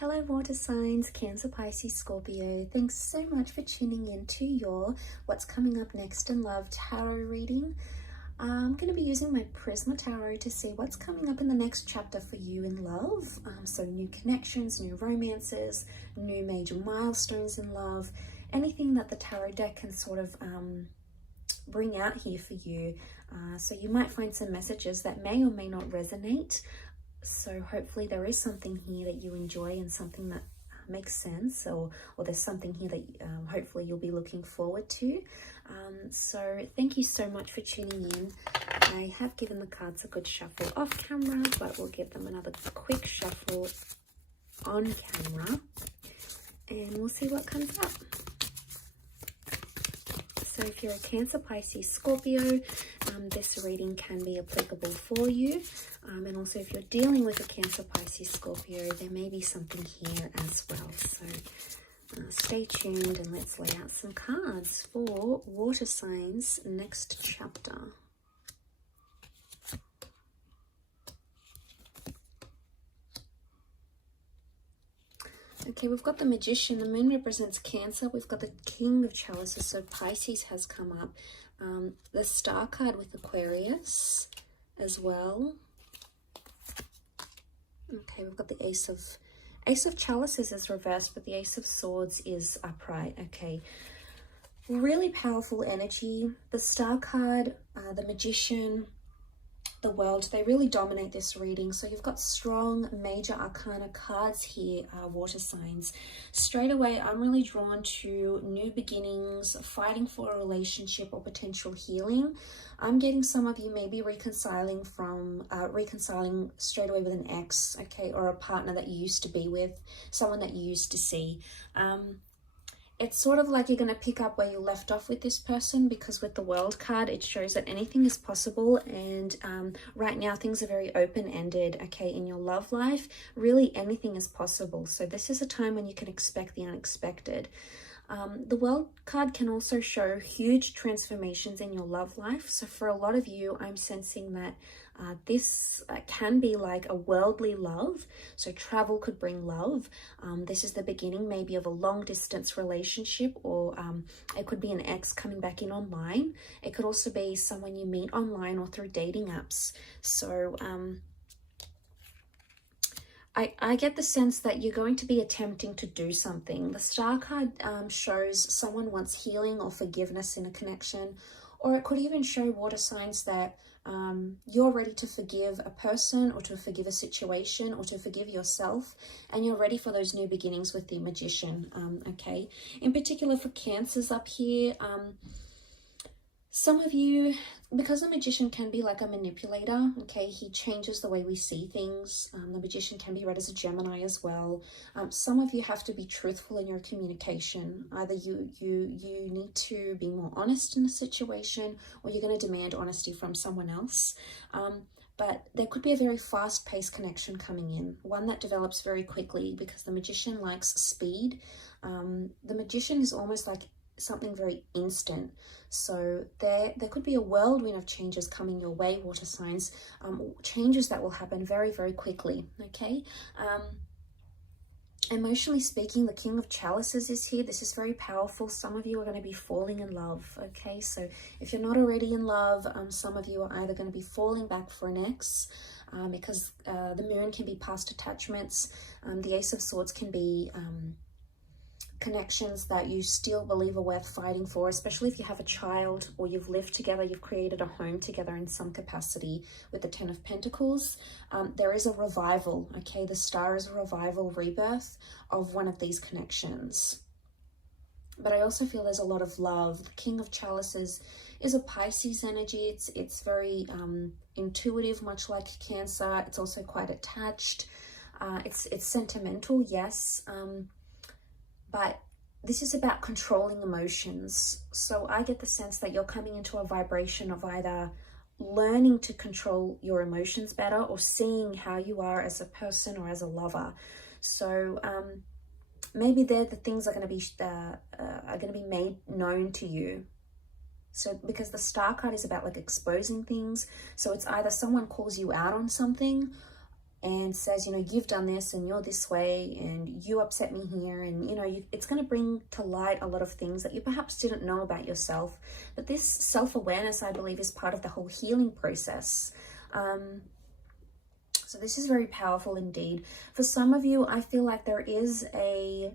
Hello water signs, Cancer, Pisces, Scorpio. Thanks so much for tuning in to your What's Coming Up Next in Love tarot reading. I'm going to be using my Prisma Tarot to see what's coming up in the next chapter for you in love. So new connections, new romances, new major milestones in love, anything that the tarot deck can sort of bring out here for you. So you might find some messages that may or may not resonate. So hopefully there is something here that you enjoy and something that makes sense, or there's something here that hopefully you'll be looking forward to. So thank you so much for tuning in. I have given the cards a good shuffle off camera, but we'll give them another quick shuffle on camera and we'll see what comes up. So if you're a Cancer, Pisces, Scorpio, this reading can be applicable for you. And also if you're dealing with a Cancer, Pisces, Scorpio, there may be something here as well. So stay tuned and let's lay out some cards for water signs next chapter. Okay, we've got the Magician. The moon represents Cancer. We've got the King of Chalices, so Pisces has come up. The Star card with Aquarius as well. Okay, we've got the Ace of Chalices is reversed, but the Ace of Swords is upright. Okay, really powerful energy. The Star card, the Magician, the World, they really dominate this reading. So you've got strong major arcana cards here, water signs. Straight away, I'm really drawn to new beginnings, fighting for a relationship or potential healing. I'm getting some of you maybe reconciling straight away with an ex, okay, or a partner that you used to be with, someone that you used to see. It's sort of like you're going to pick up where you left off with this person, because with the World card, it shows that anything is possible. And right now, things are very open-ended, okay, in your love life. Really, anything is possible. So this is a time when you can expect the unexpected. The World card can also show huge transformations in your love life. So for a lot of you, I'm sensing that this can be like a worldly love. So travel could bring love. This is the beginning maybe of a long distance relationship, or it could be an ex coming back in online. It could also be someone you meet online or through dating apps. So I get the sense that you're going to be attempting to do something. The Star card shows someone wants healing or forgiveness in a connection, or it could even show water signs that you're ready to forgive a person or to forgive a situation or to forgive yourself, and you're ready for those new beginnings with the Magician, okay? In particular for Cancers up here, some of you, because the Magician can be like a manipulator, okay, he changes the way we see things. The Magician can be read as a Gemini as well. Some of you have to be truthful in your communication. Either you need to be more honest in a situation, or you're going to demand honesty from someone else. But there could be a very fast-paced connection coming in, one that develops very quickly, because the Magician likes speed. The Magician is almost like something very instant. So there could be a whirlwind of changes coming your way, water signs, changes that will happen very, very quickly, okay? Emotionally speaking, the King of Chalices is here. This is very powerful. Some of you are going to be falling in love, okay? So if you're not already in love, some of you are either going to be falling back for an ex, because the moon can be past attachments. The Ace of Swords can be connections that you still believe are worth fighting for, especially if you have a child or you've lived together, you've created a home together in some capacity. With the Ten of Pentacles, there is a revival, okay? The Star is a revival, rebirth of one of these connections. But I also feel there's a lot of love. The King of Chalices is a Pisces energy. It's very intuitive, much like Cancer. It's also quite attached. It's sentimental, yes. But this is about controlling emotions. So I get the sense that you're coming into a vibration of either learning to control your emotions better, or seeing how you are as a person or as a lover. So maybe the things are going to be made known to you. So because the Star card is about like exposing things. So it's either someone calls you out on something, and says, you know, you've done this and you're this way and you upset me here. And, you know, it's going to bring to light a lot of things that you perhaps didn't know about yourself. But this self-awareness, I believe, is part of the whole healing process. So this is very powerful indeed. For some of you, I feel like there is a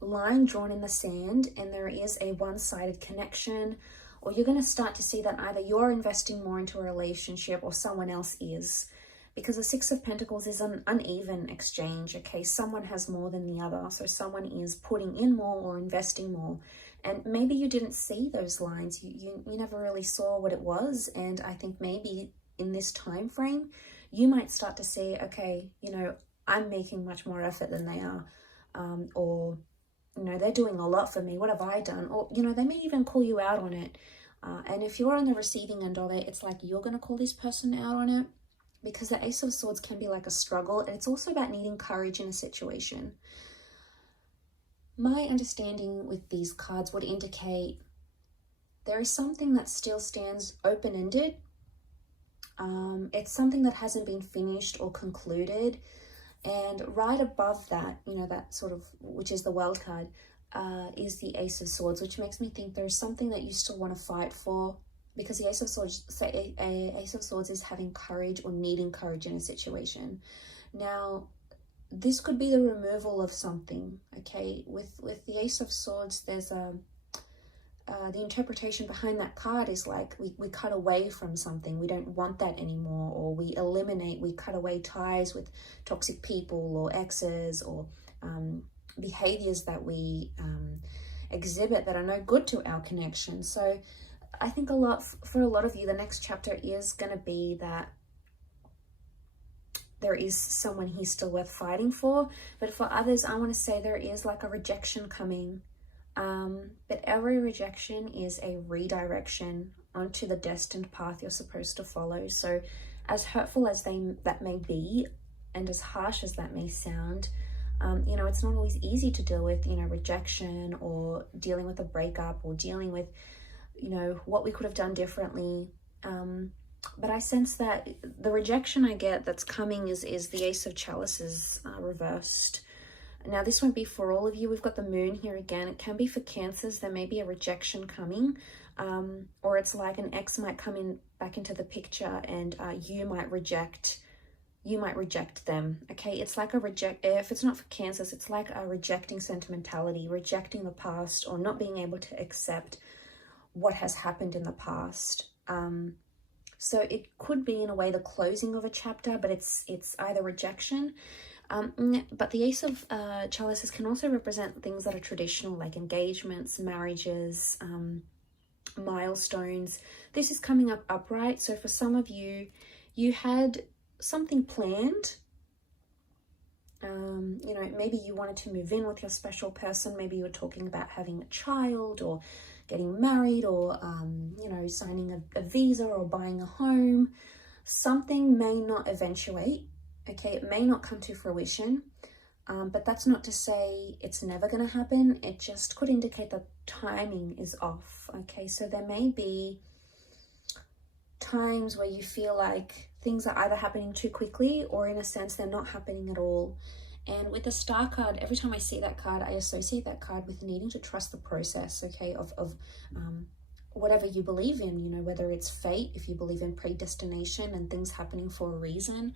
line drawn in the sand and there is a one-sided connection, or you're going to start to see that either you're investing more into a relationship or someone else is. Because the Six of Pentacles is an uneven exchange, okay? Someone has more than the other. So someone is putting in more or investing more. And maybe you didn't see those lines. You never really saw what it was. And I think maybe in this time frame, you might start to see, okay, you know, I'm making much more effort than they are. Or, you know, they're doing a lot for me. What have I done? Or, you know, they may even call you out on it. And if you're on the receiving end of it, it's like you're going to call this person out on it. Because the Ace of Swords can be like a struggle, and it's also about needing courage in a situation. My understanding with these cards would indicate there is something that still stands open-ended. It's something that hasn't been finished or concluded. And right above that, you know, that sort of, which is the World card, is the Ace of Swords, which makes me think there's something that you still want to fight for. Because the Ace of Swords, Ace of Swords is having courage or needing courage in a situation. Now, this could be the removal of something, okay? With the Ace of Swords, there's the interpretation behind that card is like we cut away from something. We don't want that anymore, or we cut away ties with toxic people or exes or behaviors that we exhibit that are no good to our connection. So I think for a lot of you, the next chapter is going to be that there is someone here still worth fighting for. But for others, I want to say there is like a rejection coming. But every rejection is a redirection onto the destined path you're supposed to follow. So as hurtful as that may be, and as harsh as that may sound, you know, it's not always easy to deal with, you know, rejection or dealing with a breakup or dealing with, you know, what we could have done differently. But I sense that the rejection I get that's coming is the Ace of Chalices reversed. Now, this won't be for all of you. We've got the Moon here again. It can be for Cancers. There may be a rejection coming, or it's like an ex might come back into the picture, and you might reject them. Okay, it's like if it's not for Cancers, it's like a rejecting sentimentality, rejecting the past, or not being able to accept what has happened in the past. So it could be in a way the closing of a chapter, but it's either rejection. But the Ace of Chalices can also represent things that are traditional, like engagements, marriages, milestones. This is coming up upright. So for some of you, you had something planned. You know, maybe you wanted to move in with your special person. Maybe you were talking about having a child or getting married, or, you know, signing a visa or buying a home. Something may not eventuate. Okay, it may not come to fruition, but that's not to say it's never going to happen. It just could indicate that timing is off. Okay, so there may be times where you feel like things are either happening too quickly, or in a sense they're not happening at all. And with the Star card, every time I see that card, I associate that card with needing to trust the process, okay, of whatever you believe in, you know, whether it's fate, if you believe in predestination and things happening for a reason,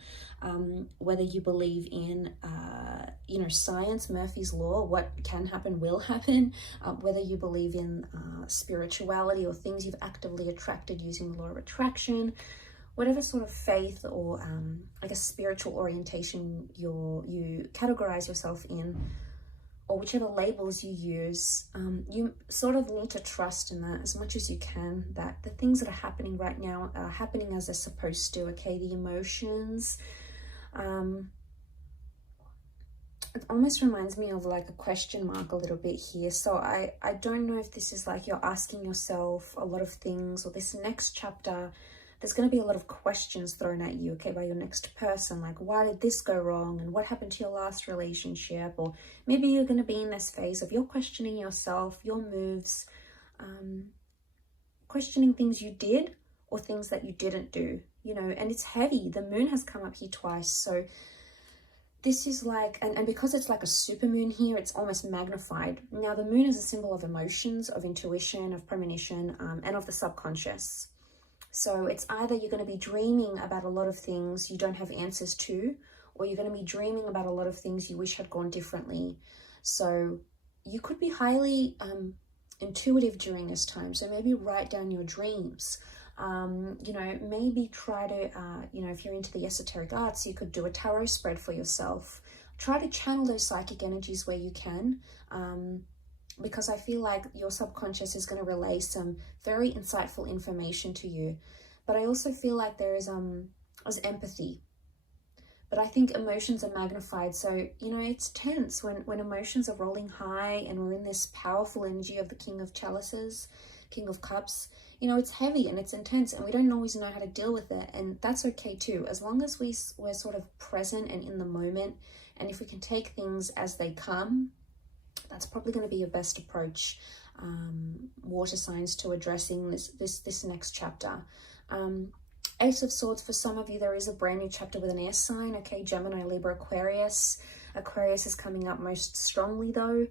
whether you believe in, you know, science, Murphy's Law, what can happen will happen, whether you believe in spirituality or things you've actively attracted using the law of attraction, whatever sort of faith or, I guess, spiritual orientation you categorize yourself in, or whichever labels you use, you sort of need to trust in that as much as you can, that the things that are happening right now are happening as they're supposed to, okay? The emotions, it almost reminds me of like a question mark a little bit here. So I don't know if this is like you're asking yourself a lot of things, or this next chapter, there's going to be a lot of questions thrown at you, okay, by your next person, like, why did this go wrong, and what happened to your last relationship? Or maybe you're going to be in this phase of you're questioning yourself, your moves, questioning things you did or things that you didn't do, you know, and it's heavy. The Moon has come up here twice, so this is like, and because it's like a super moon here, it's almost magnified. Now, the moon is a symbol of emotions, of intuition, of premonition, and of the subconscious. So it's either you're going to be dreaming about a lot of things you don't have answers to, or you're going to be dreaming about a lot of things you wish had gone differently. So you could be highly intuitive during this time. So maybe write down your dreams. You know, maybe try to, you know, if you're into the esoteric arts, you could do a tarot spread for yourself. Try to channel those psychic energies where you can, because I feel like your subconscious is going to relay some very insightful information to you. But I also feel like there is empathy. But I think emotions are magnified. So, you know, it's tense when emotions are rolling high and we're in this powerful energy of the King of Chalices, King of Cups. You know, it's heavy and it's intense and we don't always know how to deal with it. And that's okay too. As long as we're sort of present and in the moment, and if we can take things as they come, that's probably going to be your best approach, water signs, to addressing this next chapter. Ace of Swords, for some of you, there is a brand new chapter with an air sign, okay? Gemini, Libra, Aquarius. Aquarius is coming up most strongly though.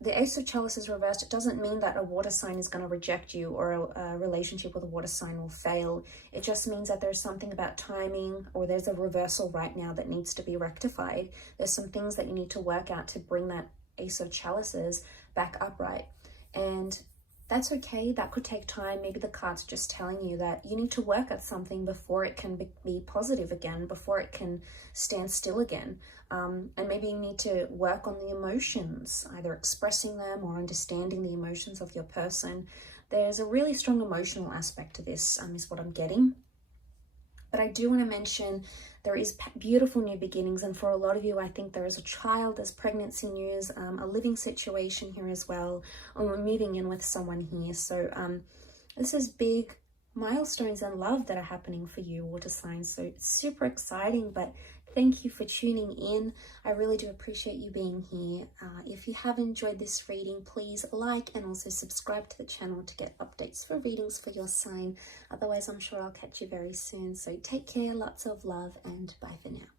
The Ace of Chalices reversed, it doesn't mean that a water sign is going to reject you or a relationship with a water sign will fail. It just means that there's something about timing, or there's a reversal right now that needs to be rectified. There's some things that you need to work out to bring that Ace of Chalices back upright. And that's okay. That could take time. Maybe the cards are just telling you that you need to work at something before it can be positive again, before it can stand still again. And maybe you need to work on the emotions, either expressing them or understanding the emotions of your person. There's a really strong emotional aspect to this, is what I'm getting. But I do want to mention there is beautiful new beginnings. And for a lot of you, I think there is a child, there's pregnancy news, a living situation here as well. And we're moving in with someone here. So this is big milestones in love that are happening for you, water signs. So it's super exciting, but thank you for tuning in. I really do appreciate you being here. If you have enjoyed this reading, please like and also subscribe to the channel to get updates for readings for your sign. Otherwise, I'm sure I'll catch you very soon. So take care, lots of love, and bye for now.